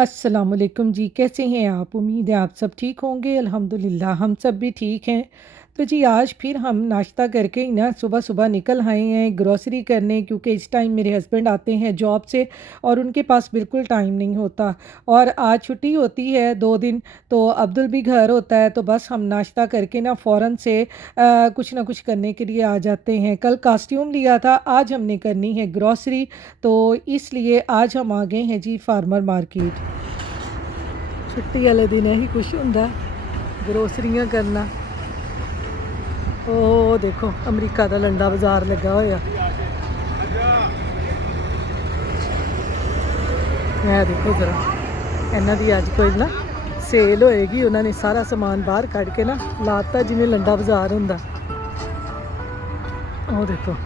अस्सलामुअलैकुम जी, कैसे हैं आप? उम्मीद है आप सब ठीक होंगे। अल्हम्दुलिल्लाह हम सब भी ठीक हैं। तो जी आज फिर हम नाश्ता करके ही ना सुबह-सुबह निकल आए हैं ग्रोसरी करने, क्योंकि इस टाइम मेरे हस्बैंड आते हैं जॉब से और उनके पास बिल्कुल टाइम नहीं होता। और आज छुट्टी होती है 2 दिन, तो अब्दुल भी घर होता है, तो बस हम नाश्ता करके ना फ़ौरन से कुछ ना कुछ करने के लिए आ जाते हैं। कल कॉस्ट्यूम लिया था, आज हमने करनी है ग्रोसरी, तो इसलिए आज हम आ गए हैं जी फार्मर मार्केट। छुट्टी वाले दिन यही कुछ होंदा, ग्रोसरियां करना। ਉਹ ਦੇਖੋ ਅਮਰੀਕਾ ਦਾ ਲੰਡਾ ਬਾਜ਼ਾਰ ਲੱਗਾ ਹੋਇਆ। ਇਹ ਦੇਖੋ ਜ਼ਰਾ, ਇਹਨਾਂ ਦੀ ਅੱਜ ਕੋਈ ਨਾ ਸੇਲ ਹੋਏਗੀ। ਉਹਨਾਂ ਨੇ ਸਾਰਾ ਸਮਾਨ ਬਾਹਰ ਕੱਢ ਕੇ ਨਾ ਲਾਤਾ ਜਿਵੇਂ ਲੰਡਾ ਬਾਜ਼ਾਰ ਹੁੰਦਾ। ਉਹ ਦੇਖੋ,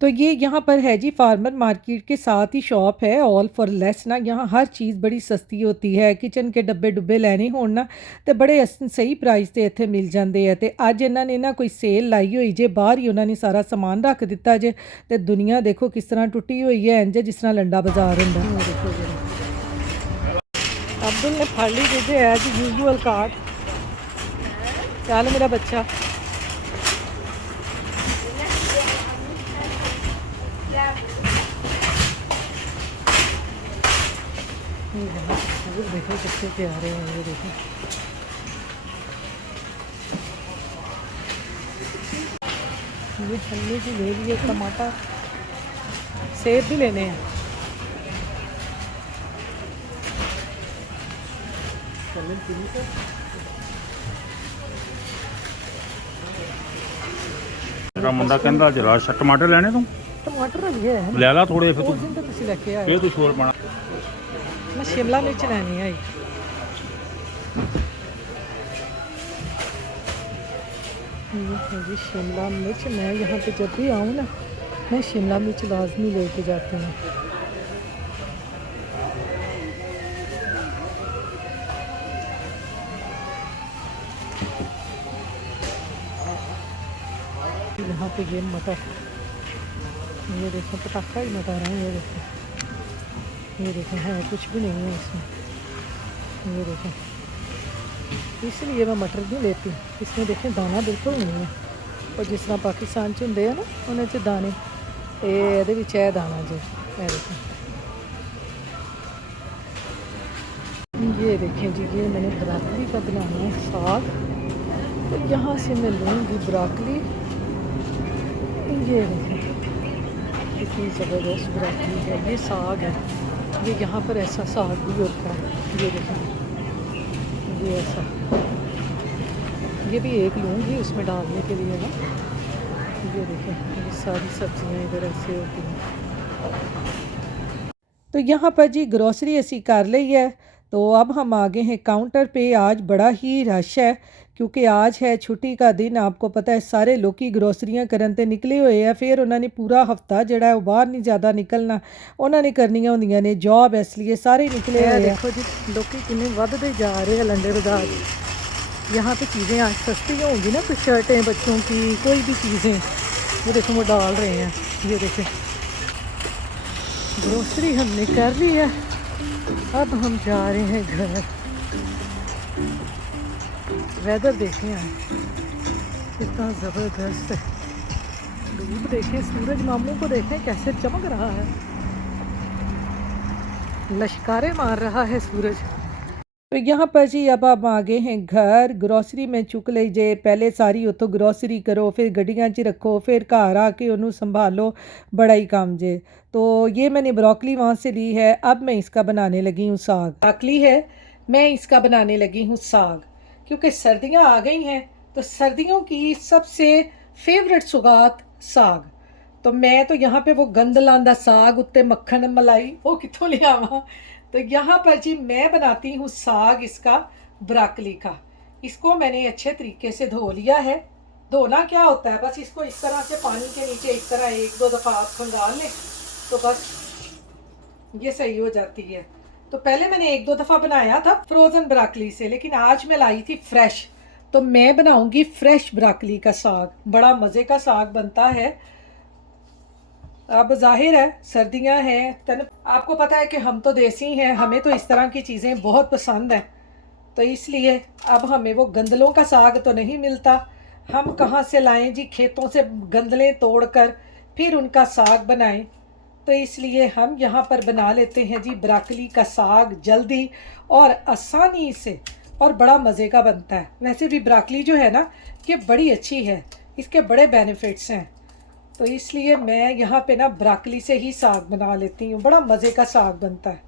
तो ये यहाँ पर है जी फार्मर मार्केट के साथ ही शॉप है ऑल फॉर लेस ना। यहाँ हर चीज़ बड़ी सस्ती होती है। किचन के डब्बे डुब्बे लैने होण ना ते बड़े सही प्राइस ते इत्थे मिल जाते हैं। तो अज इन्होंने ना कोई सेल लाई हुई जे, बाहर ही उन्होंने सारा समान रख दिता जे। ते दुनिया देखो किस तरह टुटी हुई है, इंज जिस तरह लंडा बाजार होंदा। देखो अब्दुल ने फड़ ली जे एज यूजुअल कार्ड। चल मेरा बच्चा, देखो कितने प्यारे हैं ये। देखो ये छन्नी भी ले लिए, टमाटर सेब भी लेने हैं। तेरा मुंडा कहंदा जरा टमाटर लेने तू टमाटर ये है ले ला थोड़े, फिर उस दिन तो तुसी लेके आए। फिर तू शोर पाना। मैं शिमला मिर्च लेनी है। ये है जी शिमला मिर्च। मैं यहाँ पे जब भी आऊँ ना, मैं शिमला मिर्च लाजमी लेके जाती हूँ। यहाँ पे ये मटर, ये देखो पटाखा ही मटर है। ये देखो, ये देखो है कुछ भी नहीं है इसमें। ये देखो, इसलिए मैं मटर नहीं लेती। इसमें देखें दाना बिल्कुल नहीं है। और जिस तरह पाकिस्तान च होंदे हैं ना, उन्हें च दाने, ये है दाना जो है। देखो ये देखें जी, ये मैंने ब्राकली का बनाना है साग। तो यहाँ से मैं लूँगी ब्राकली। ये देखें कितनी ज़बरदस्त ब्राकली है। ये साग है, ये यहाँ पर ऐसा साग भी होता है। ये देखें, ये ऐसा, ये भी एक लूँगी उसमें डालने के लिए ना। ये देखें, ये सारी सब्जियाँ इधर ऐसे होती हैं। तो यहाँ पर जी ग्रोसरी असी कर ली है। तो अब हम आ गए हैं काउंटर पे। आज बड़ा ही रश है, क्योंकि आज है छुट्टी का दिन। आपको पता है सारे लोग ग्रोसरियां करन ते निकले हुए हैं। फिर उन्होंने पूरा हफ्ता जड़ा है वो बाहर नहीं ज़्यादा निकलना, उन्होंने करनियां होंदियां ने जॉब, इसलिए सारे निकले हुए हैं। देखो जी लोग कितने वधदे जा रहे हैं लंडे बाजार। यहाँ पे चीज़ें आज सस्ती होंगी ना, कुछ शर्टें बच्चों की, कोई भी चीज़ें, वो देखो वो डाल रहे हैं। ये देखें ग्रोसरी हमने कर ली है, अब हम जा रहे हैं घर। वेदर देखें आज कितना ज़बरदस्त है। धूप देखें, सूरज मामू को देखें कैसे चमक रहा है, लश्कारे मार रहा है सूरज। तो यहाँ पर जी अब आप आ गए हैं घर। ग्रोसरी में चुक लीजिए, पहले सारी उतो ग्रोसरी करो, फिर गड्डियाँ च रखो, फिर घर आके उन्होंने संभालो, बड़ा ही काम जे। तो ये मैंने ब्रोकली वहाँ से ली है। अब मैं इसका बनाने लगी हूँ साग। ब्रोकली है, मैं इसका बनाने लगी हूँ साग, क्योंकि सर्दियाँ आ गई हैं। तो सर्दियों की सबसे फेवरेट सुगात साग। तो मैं तो यहाँ पे वो गंद लांदा साग उत्ते मक्खन मलाई वो कितों ले आवा। तो यहाँ पर जी मैं बनाती हूँ साग इसका ब्रोकली का। इसको मैंने अच्छे तरीके से धो लिया है। धोना क्या होता है, बस इसको इस तरह से पानी के नीचे इस तरह एक दो दफ़ा आप खंगाल लें तो बस ये सही हो जाती है। तो पहले मैंने एक दो दफ़ा बनाया था फ्रोज़न ब्रोकली से, लेकिन आज मैं लाई थी फ्रेश। तो मैं बनाऊंगी फ्रेश ब्रोकली का साग। बड़ा मज़े का साग बनता है। अब जाहिर है सर्दियां हैं, तन आपको पता है कि हम तो देसी हैं, हमें तो इस तरह की चीज़ें बहुत पसंद हैं। तो इसलिए अब हमें वो गंदलों का साग तो नहीं मिलता, हम कहाँ से लाएं जी, खेतों से गंदलें तोड़कर फिर उनका साग बनाएं। तो इसलिए हम यहाँ पर बना लेते हैं जी ब्राकली का साग, जल्दी और आसानी से, और बड़ा मज़े का बनता है। वैसे भी ब्राकली जो है ना, ये बड़ी अच्छी है, इसके बड़े बेनिफिट्स हैं। तो इसलिए मैं यहाँ पे ना ब्राकली से ही साग बना लेती हूँ, बड़ा मज़े का साग बनता है।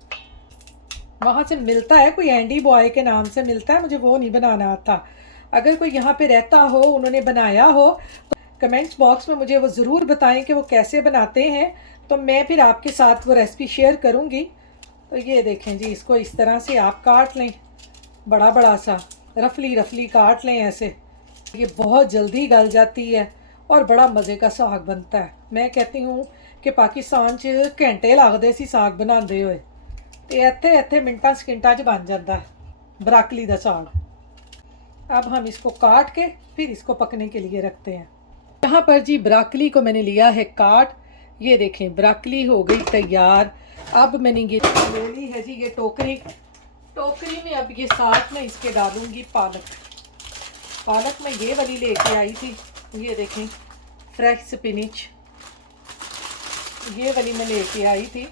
वहाँ से मिलता है, कोई एंडी बॉय के नाम से मिलता है, मुझे वो नहीं बनाना आता। अगर कोई यहाँ पे रहता हो, उन्होंने बनाया हो, तो कमेंट्स बॉक्स में मुझे वो ज़रूर बताएं कि वो कैसे बनाते हैं, तो मैं फिर आपके साथ वो रेसिपी शेयर करूँगी। तो ये देखें जी, इसको इस तरह से आप काट लें, बड़ा बड़ा सा रफली रफली काट लें ऐसे। ये बहुत जल्दी गल जाती है और बड़ा मज़े का साग बनता है। मैं कहती हूँ कि पाकिस्तान 'ਚ घंटे लगते सी साग बनाते हुए, तो इत्थे इत्थे मिनटां सकिंटां 'ਚ बन जाता है ब्राकली का साग। अब हम इसको काट के फिर इसको पकने के लिए रखते हैं। यहाँ पर जी ब्राकली को मैंने लिया है काट, ये देखें ब्राकली हो गई तैयार। अब मैंने ये ले ली है जी ये टोकरी, टोकरी में अब ये साथ में इसके डालूंगी पालक। पालक मैं ये वाली लेके आई थी, ये देखें फ्रेश स्पिनिच, ये वाली मैं लेके आई थी।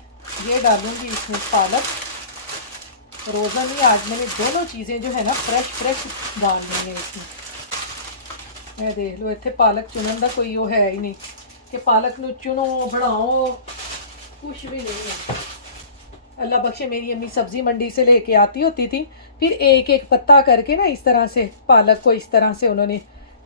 ये डालूंगी इसमें पालक, रोज़ा नहीं, आज मैंने दोनों चीज़ें जो है ना फ्रेश डालनी है इसमें। मैं देख लो इतने पालक चुनन का कोई वो है ही नहीं कि पालक नू चुनो बनाओ, कुछ भी नहीं है। अल्लाह बख्शे मेरी अम्मी सब्ज़ी मंडी से लेके आती होती थी, फिर एक एक पत्ता करके ना इस तरह से पालक को इस तरह से उन्होंने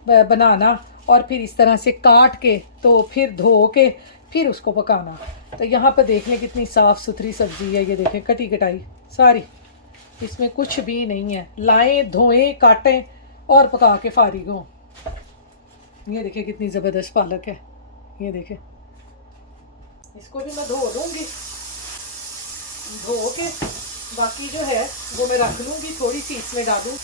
बनाना और फिर इस तरह से काट के तो फिर धो के फिर उसको पकाना। तो यहाँ पर देख लें कितनी साफ़ सुथरी सब्ज़ी है, ये देखें कटी कटाई सारी, इसमें कुछ भी नहीं है। लाएं, धोएं, काटें और पका के फारिग हों। ये देखें कितनी ज़बरदस्त पालक है, ये देखें। इसको भी मैं धो लूँगी, धो के बाकी जो है वो मैं रख लूँगी, थोड़ी सी इसमें डालूँ,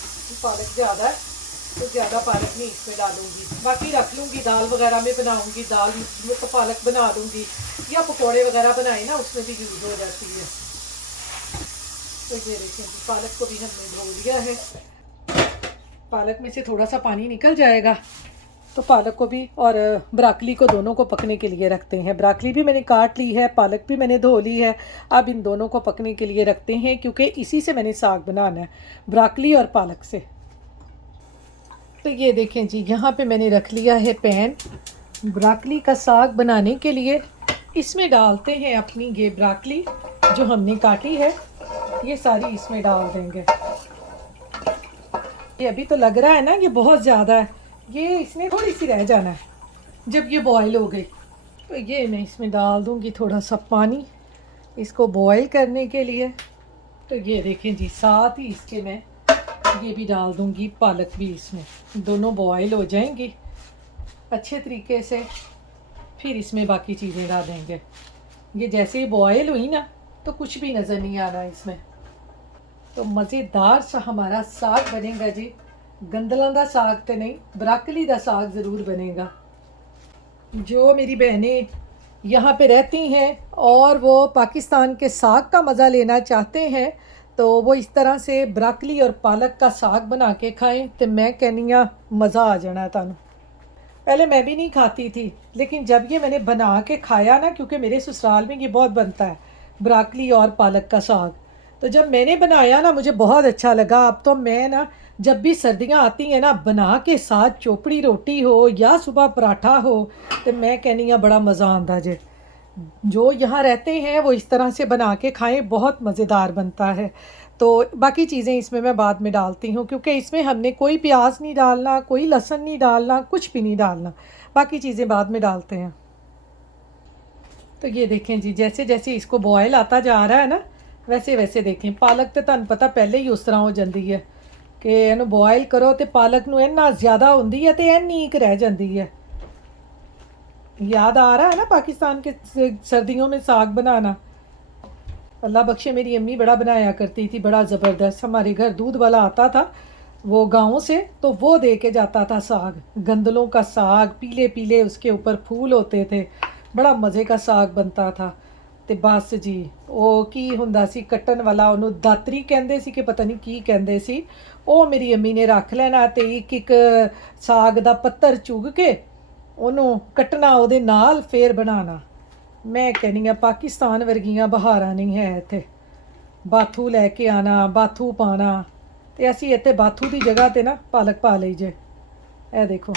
पालक ज़्यादा है तो ज़्यादा पालक नहीं इसमें डालूँगी, बाकी रख लूँगी। दाल वगैरह में बनाऊँगी, दाल में तो पालक बना लूँगी, या पकौड़े वगैरह बनाए ना उसमें भी यूज़ हो जाती है। तो ये देखें पालक को भी हमने धो लिया है, पालक में से थोड़ा सा पानी निकल जाएगा तो पालक को भी और ब्राकली को दोनों को पकने के लिए रखते हैं। ब्राकली भी मैंने काट ली है, पालक भी मैंने धो ली है। अब इन दोनों को पकने के लिए रखते हैं क्योंकि इसी से मैंने साग बनाना है, ब्राकली और पालक से। तो ये देखें जी, यहाँ पे मैंने रख लिया है पैन ब्राकली का साग बनाने के लिए। इसमें डालते हैं अपनी ये ब्राकली जो हमने काटी है, ये सारी इसमें डाल देंगे। ये अभी तो लग रहा है ना ये बहुत ज़्यादा है, ये इसमें थोड़ी सी रह जाना है जब ये बॉयल हो गई। तो ये मैं इसमें डाल दूँगी थोड़ा सा पानी इसको बॉयल करने के लिए। तो ये देखें जी, साथ ही इसके मैं ये भी डाल दूँगी पालक भी, इसमें दोनों बॉयल हो जाएंगी अच्छे तरीके से, फिर इसमें बाकी चीज़ें डाल देंगे। ये जैसे ही बॉयल हुई ना तो कुछ भी नज़र नहीं आ रहा इसमें। तो मज़ेदार सा हमारा साग बनेगा जी, गंदलों का साग तो नहीं, ब्राकली का साग ज़रूर बनेगा। जो मेरी बहनें यहाँ पे रहती हैं और वो पाकिस्तान के साग का मज़ा लेना चाहते हैं तो वो इस तरह से ब्राकली और पालक का साग बना के खाएं, तो मैं कहनी हाँ मज़ा आ जाना तुहानू। पहले मैं भी नहीं खाती थी, लेकिन जब ये मैंने बना के खाया ना, क्योंकि मेरे ससुराल में ये बहुत बनता है ब्राकली और पालक का साग, तो जब मैंने बनाया ना मुझे बहुत अच्छा लगा। अब तो मैं ना जब भी सर्दियाँ आती हैं ना, बना के साथ चोपड़ी रोटी हो या सुबह पराठा हो, तो मैं कहनी हाँ बड़ा मज़ा आता जे। जो यहाँ रहते हैं वो इस तरह से बना के खाएं, बहुत मज़ेदार बनता है। तो बाकी चीज़ें इसमें मैं बाद में डालती हूँ, क्योंकि इसमें हमने कोई प्याज नहीं डालना, कोई लहसुन नहीं डालना, कुछ भी नहीं डालना, बाकी चीज़ें बाद में डालते हैं। तो ये देखें जी, जैसे जैसे इसको बॉयल आता जा रहा है ना, वैसे वैसे देखें पालक तो तुहानू पता पहले ही उस तरह हो जाती है कि इन्हू बॉयल करो तो पालक नू इन्ना ज़्यादा होंदी है तो इन्नी एक रह जाती है। याद आ रहा है ना पाकिस्तान के सर्दियों में साग बनाना। अल्लाह बख्शे मेरी अम्मी बड़ा बनाया करती थी, बड़ा ज़बरदस्त। हमारे घर दूध वाला आता था वो गाँव से, तो वो दे के जाता था साग, गंदलों का साग, पीले पीले उसके ऊपर फूल होते थे, बड़ा मज़े का साग बनता था। ਤੇ ਬਸ ਜੀ ਉਹ ਕੀ ਹੁੰਦਾ ਸੀ ਕੱਟਣ ਵਾਲਾ, ਉਹਨੂੰ ਦਾਤਰੀ ਕਹਿੰਦੇ ਸੀ ਕਿ ਪਤਾ ਨਹੀਂ ਕੀ ਕਹਿੰਦੇ ਸੀ। ਉਹ ਮੇਰੀ ਅੰਮੀ ਨੇ ਰੱਖ ਲੈਣਾ ਤੇ ਇੱਕ ਇੱਕ ਸਾਗ ਦਾ ਪੱਤਰ ਚੁਗ ਕੇ ਉਹਨੂੰ ਕੱਟਣਾ, ਉਹਦੇ ਨਾਲ ਫੇਰ ਬਣਾਉਣਾ। ਮੈਂ ਕਹਿੰਦੀ ਹਾਂ ਪਾਕਿਸਤਾਨ ਵਰਗੀਆਂ ਬਹਾਰਾਂ ਨਹੀਂ ਹੈ ਇੱਥੇ। ਬਾਥੂ ਲੈ ਕੇ ਆਣਾ, ਬਾਥੂ ਪਾਣਾ, ਤੇ ਅਸੀਂ ਇੱਥੇ ਬਾਥੂ ਦੀ ਜਗ੍ਹਾ ਤੇ ਨਾ ਪਾਲਕ ਪਾ ਲਈ ਜੇ। ਇਹ देखो,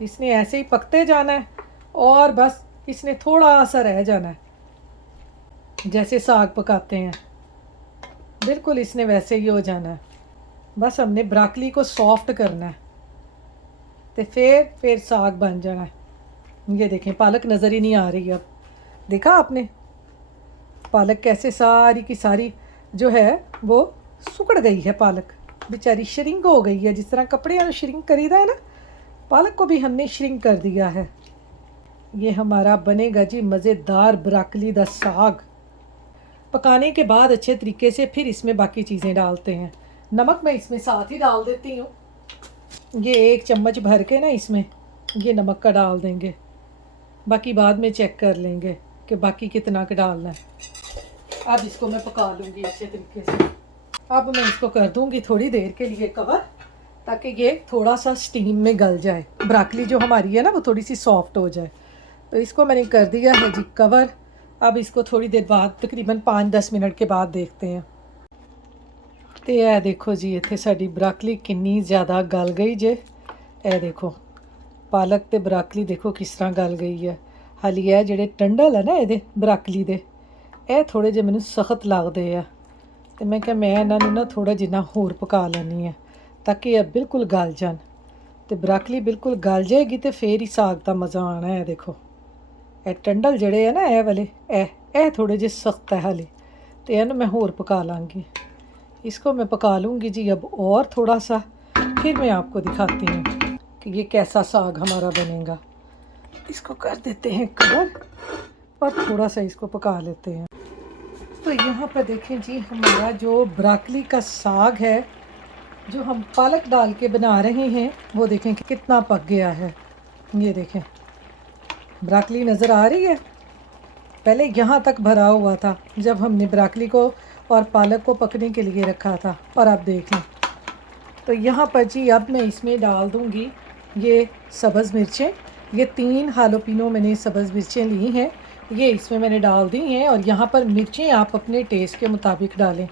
इसने ऐसे ही पकते जाना है और बस इसने थोड़ा सा रह जाना है, जैसे साग पकाते हैं बिल्कुल इसने वैसे ही हो जाना है। बस हमने ब्राकली को सॉफ्ट करना है तो फिर साग बन जाना है। ये देखें पालक नज़र ही नहीं आ रही। अब देखा आपने पालक कैसे सारी की सारी जो है वो सुकड़ गई है। पालक बेचारी श्रिंक हो गई है, जिस तरह कपड़े श्रिंक करीदा है ना, पालक को भी हमने श्रिंक कर दिया है। ये हमारा बनेगा जी मज़ेदार ब्राकली दा साग। पकाने के बाद अच्छे तरीके से फिर इसमें बाकी चीज़ें डालते हैं। नमक मैं इसमें साथ ही डाल देती हूँ। ये 1 चम्मच भर के ना इसमें ये नमक का डाल देंगे, बाकी बाद में चेक कर लेंगे कि बाकी कितना का डालना है। अब इसको मैं पका लूँगी अच्छे तरीके से। अब मैं इसको कर दूँगी थोड़ी देर के लिए कवर, ताकि ये थोड़ा सा स्टीम में गल जाए। ब्राकली जो हमारी है ना वो थोड़ी सी सॉफ्ट हो जाए। तो इसको मैंने कर दिया है जी कवर। अब इसको थोड़ी देर बाद तकरीबन 5-10 मिनट के बाद देखते हैं। तो यह देखो जी इत्थे साडी ब्राकली कितनी ज़्यादा गल गई जे। यह देखो पालक ते ब्राकली देखो किस तरह गल गई है। हाली है जेडे टंडल है ना ये ब्राकली दे, ਇਹ थोड़े जे मैनू सख्त लगते हैं। तो मैं क्या मैं इन्होंने ना थोड़ा जिन्ना होर पका लैनी है ताकि यह बिल्कुल गल जान। तो ब्राकली बिल्कुल गल जाएगी तो फिर ही साग का मज़ा आना है। देखो ए टंडल जड़े है ना ए वाले ए थोड़े जे सख्त है हाले, तो इन्हें मैं होर पका लाँगी। इसको मैं पका लूँगी जी अब और थोड़ा सा, फिर मैं आपको दिखाती हूँ कि ये कैसा साग हमारा बनेगा। इसको कर देते हैं कवर और थोड़ा सा इसको पका लेते हैं। तो यहाँ पर देखें जी हमारा जो ब्राकली का साग है जो हम पालक डाल के बना रहे हैं वो देखें कि कितना पक गया है। ये देखें ब्राकली नज़र आ रही है। पहले यहाँ तक भरा हुआ था जब हमने ब्राकली को और पालक को पकने के लिए रखा था, और आप देख लें। तो यहाँ पर जी अब मैं इसमें डाल दूँगी ये सब्ज़ मिर्चें। ये 3 हालोपिनो मैंने सब्ज़ मिर्चें ली हैं, ये इसमें मैंने डाल दी हैं। और यहाँ पर मिर्चें आप अपने टेस्ट के मुताबिक डालें,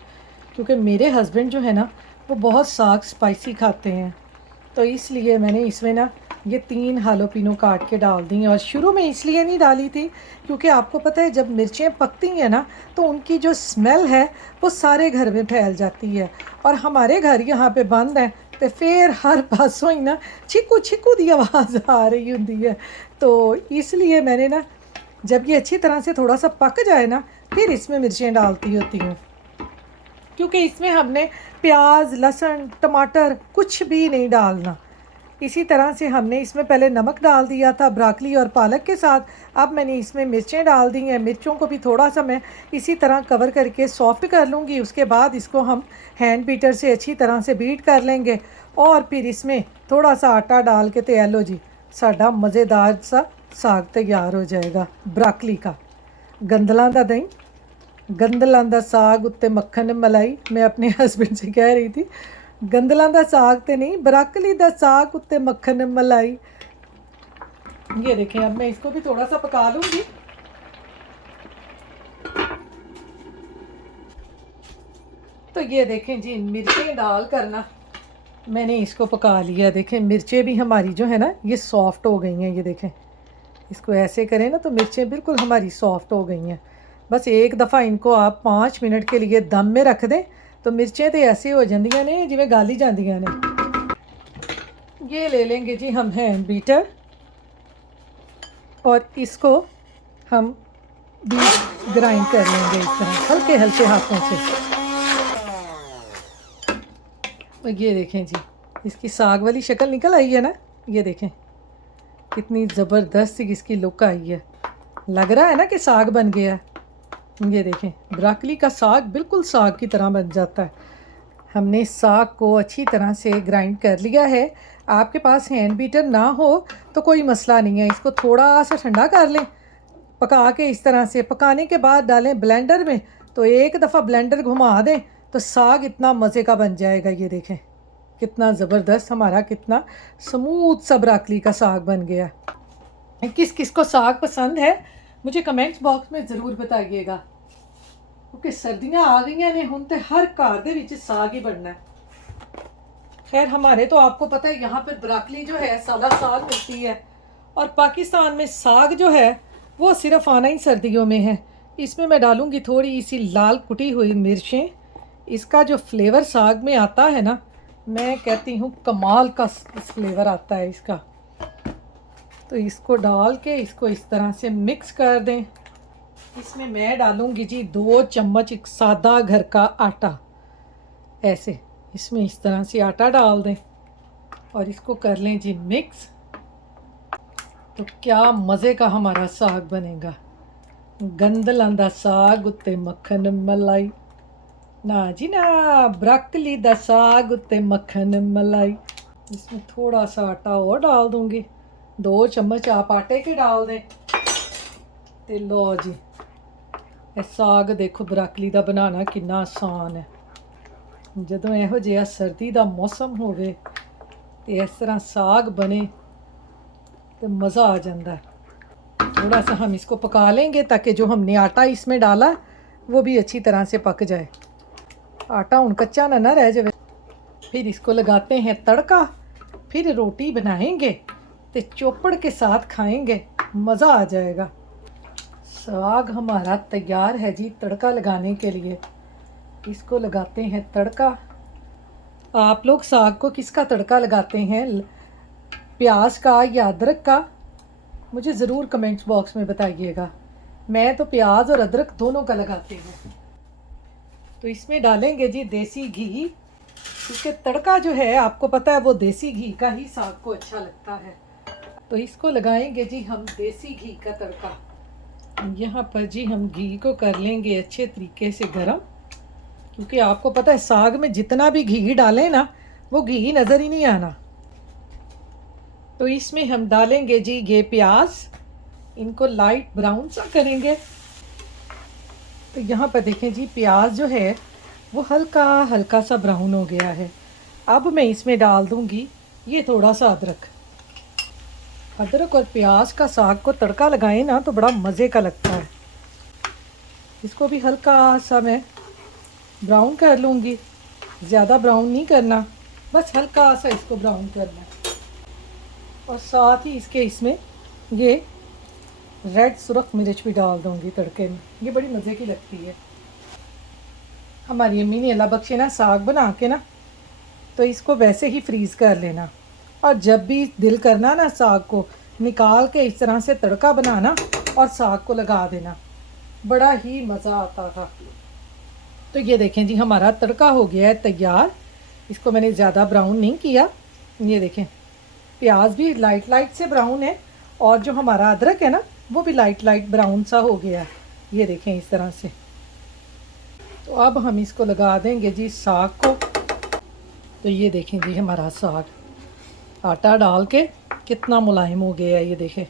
क्योंकि मेरे हस्बैंड जो है ना वो बहुत साग स्पाइसी खाते हैं, तो इसलिए मैंने इसमें ना ये 3 हालोपिनो काट के डाल दी हैं। और शुरू में इसलिए नहीं डाली थी क्योंकि आपको पता है जब मिर्चें पकती हैं ना तो उनकी जो स्मेल है वो सारे घर में फैल जाती है। और हमारे घर यहाँ पे बंद है तो फिर हर पासों ही ना छिकू छिकू दी आवाज़ आ रही होती है। तो इसलिए मैंने ना जब ये अच्छी तरह से थोड़ा सा पक जाए ना फिर इसमें मिर्चें डालती होती हूँ, क्योंकि इसमें हमने प्याज लहसुन टमाटर कुछ भी नहीं डालना। इसी तरह से हमने इसमें पहले नमक डाल दिया था ब्राकली और पालक के साथ। अब मैंने इसमें मिर्चें डाल दी हैं। मिर्चों को भी थोड़ा सा मैं इसी तरह कवर करके सॉफ्ट कर लूँगी। उसके बाद इसको हम हैंड बीटर से अच्छी तरह से बीट कर लेंगे और फिर इसमें थोड़ा सा आटा डाल के तो लो जी साडा मज़ेदार सा साग तैयार हो जाएगा ब्राकली का। गंदलों का दही, गंदलों का साग उत्ते मक्खन मलाई। मैं अपने हस्बैंड से कह रही थी गंदलों का साग तो नहीं, ब्राकली का साग उत्ते मक्खन मलाई। ये देखें अब मैं इसको भी थोड़ा सा पका लूँगी। तो ये देखें जी मिर्चें डाल करना मैंने इसको पका लिया। देखें मिर्चें भी हमारी जो है ना ये सॉफ़्ट हो गई हैं। ये देखें इसको ऐसे करें ना तो मिर्चें बिल्कुल हमारी सॉफ़्ट हो गई हैं। बस एक दफ़ा इनको आप 5 मिनट के लिए दम में रख दें तो मिर्चें तो ऐसी हो जांदियां ने जिवें गाली जांदियां ने। ये ले लेंगे जी हम हैंड बीटर और इसको हम भी ग्राइंड कर लेंगे इस तरह हल्के हल्के हाथों से। और ये देखें जी इसकी साग वाली शक्ल निकल आई है ना। ये देखें कितनी ज़बरदस्त इसकी लुक आई है। लग रहा है ना कि साग बन गया है। ये देखें ब्राकली का साग बिल्कुल साग की तरह बन जाता है। हमने साग को अच्छी तरह से ग्राइंड कर लिया है। आपके पास हैंड बीटर ना हो तो कोई मसला नहीं है, इसको थोड़ा सा ठंडा कर लें पका के इस तरह से, पकाने के बाद डालें ब्लेंडर में, तो एक दफ़ा ब्लेंडर घुमा दें तो साग इतना मज़े का बन जाएगा। ये देखें कितना ज़बरदस्त हमारा, कितना स्मूथ सा ब्राकली का साग बन गया। किस किस को साग पसंद है मुझे कमेंट्स बॉक्स में ज़रूर बताइएगा, क्योंकि सर्दियाँ आ गई ने, हुण ते हर घर दे विच साग ही बनना है। खैर हमारे तो आपको पता है यहाँ पर ब्राकली जो है सादा साग मिलती है, और पाकिस्तान में साग जो है वो सिर्फ आना ही सर्दियों में है। इसमें मैं डालूँगी थोड़ी सी लाल कुटी हुई मिर्चें। इसका जो फ्लेवर साग में आता है ना, मैं कहती हूँ कमाल का फ्लेवर आता है इसका। तो इसको डाल के इसको इस तरह से मिक्स कर दें। इसमें मैं डालूँगी जी 2 चम्मच एक सादा घर का आटा, ऐसे इसमें इस तरह से आटा डाल दें और इसको कर लें जी मिक्स। तो क्या मज़े का हमारा साग बनेगा। गंदलां दा साग उत्ते मक्खन मलाई, ना जी ना, ब्राकली दा साग उत्ते मक्खन मलाई। इसमें थोड़ा सा आटा और डाल दूँगी, 2 चम्मच आप आटे के डाल दें। ते लो जी, ਇਹ ਸਾਗ ਦੇਖੋ ਬਰਾਕਲੀ ਦਾ ਬਣਾਉਣਾ ਕਿੰਨਾ ਆਸਾਨ ਹੈ। ਜਦੋਂ ਇਹੋ ਜਿਹਾ सर्दी ਦਾ मौसम ਹੋਵੇ ਤੇ इस तरह साग बने तो मज़ा आ जाता है। थोड़ा सा हम इसको पका लेंगे ताकि जो हमने आटा इसमें डाला वो भी अच्छी तरह से पक जाए, आटा उन कच्चा ना रह जाए। फिर इसको लगाते हैं तड़का, फिर रोटी बनाएंगे तो चोपड़ के साथ खाएंगे, मज़ा आ जाएगा। साग हमारा तैयार है जी तड़का लगाने के लिए। इसको लगाते हैं तड़का। आप लोग साग को किसका तड़का लगाते हैं, प्याज का या अदरक का? मुझे ज़रूर कमेंट्स बॉक्स में बताइएगा। मैं तो प्याज और अदरक दोनों का लगाती हूँ। तो इसमें डालेंगे जी देसी घी, क्योंकि तड़का जो है आपको पता है वो देसी घी का ही साग को अच्छा लगता है। तो इसको लगाएंगे जी हम देसी घी का तड़का। यहाँ पर जी हम घी को कर लेंगे अच्छे तरीके से गरम, क्योंकि आपको पता है साग में जितना भी घी डालें ना वो घी नज़र ही नहीं आना। तो इसमें हम डालेंगे जी ये प्याज, इनको लाइट ब्राउन सा करेंगे। तो यहाँ पर देखें जी प्याज जो है वो हल्का हल्का सा ब्राउन हो गया है। अब मैं इसमें डाल दूँगी ये थोड़ा सा अदरक। अदरक और प्याज का साग को तड़का लगाएं ना तो बड़ा मज़े का लगता है। इसको भी हल्का सा मैं ब्राउन कर लूँगी, ज़्यादा ब्राउन नहीं करना, बस हल्का सा इसको ब्राउन करना है। और साथ ही इसके इसमें ये रेड सुरख मिर्च भी डाल दूँगी तड़के में, ये बड़ी मज़े की लगती है। हमारी अम्मी ने अल्लाह बख्शे ना साग बना के ना तो इसको वैसे ही फ्रीज़ कर लेना, और जब भी दिल करना ना साग को निकाल के इस तरह से तड़का बनाना और साग को लगा देना, बड़ा ही मज़ा आता था। तो ये देखें जी हमारा तड़का हो गया है तैयार। इसको मैंने ज़्यादा ब्राउन नहीं किया। ये देखें प्याज भी लाइट लाइट से ब्राउन है, और जो हमारा अदरक है ना वो भी लाइट लाइट ब्राउन सा हो गया है। ये देखें इस तरह से। तो अब हम इसको लगा देंगे जी साग को। तो ये देखें जी हमारा साग आटा डाल के कितना मुलायम हो गया है। ये देखें,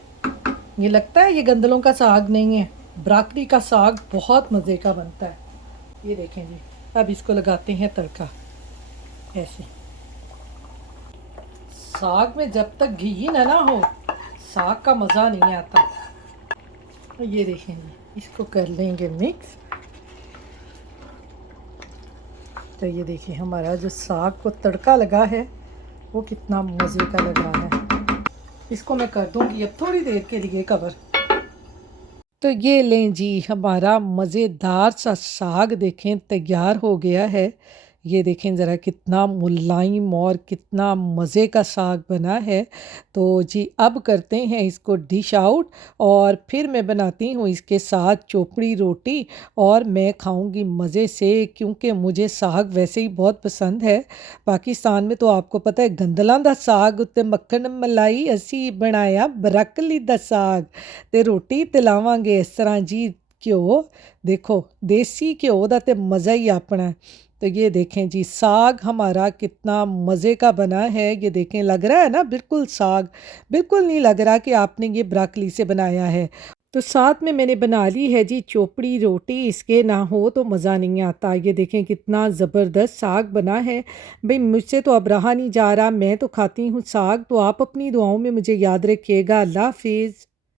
ये लगता है ये गंदलों का साग नहीं है, ब्राकली का साग बहुत मज़े का बनता है। ये देखें जी, अब इसको लगाते हैं तड़का ऐसे। साग में जब तक घी ना हो साग का मज़ा नहीं आता। ये देखें जी, इसको कर लेंगे मिक्स। तो ये देखिए हमारा जो साग को तड़का लगा है वो कितना मज़े का लगा है। इसको मैं कर दूंगी अब थोड़ी देर के लिए कवर। तो ये लें जी हमारा मज़ेदार सा साग देखें तैयार हो गया है। ये देखें ज़रा कितना मुलायम और कितना मज़े का साग बना है। तो जी अब करते हैं इसको डिश आउट, और फिर मैं बनाती हूँ इसके साथ चोपड़ी रोटी, और मैं खाऊंगी मज़े से, क्योंकि मुझे साग वैसे ही बहुत पसंद है। पाकिस्तान में तो आपको पता है गंदलां दा साग उत्ते मक्खन मलाई, असी बनाया ब्राकली दा साग ते रोटी ते लावांगे इस तरह जी घ्यो। देखो देसी घ्यो दा ते मज़ा ही अपना है। तो ये देखें जी साग हमारा कितना मज़े का बना है। ये देखें लग रहा है ना बिल्कुल साग, बिल्कुल नहीं लग रहा कि आपने ये ब्राकली से बनाया है। तो तो साथ में मैंने बना ली है जी चोपड़ी रोटी, इसके ना हो तो मज़ा नहीं आता। ये देखें कितना ज़बरदस्त साग बना है। भई मुझसे तो अब रहा नहीं जा रहा, मैं तो खाती हूँ साग। तो आप अपनी दुआओं में मुझे याद रखिएगा। अल्लाह हाफ़िज़।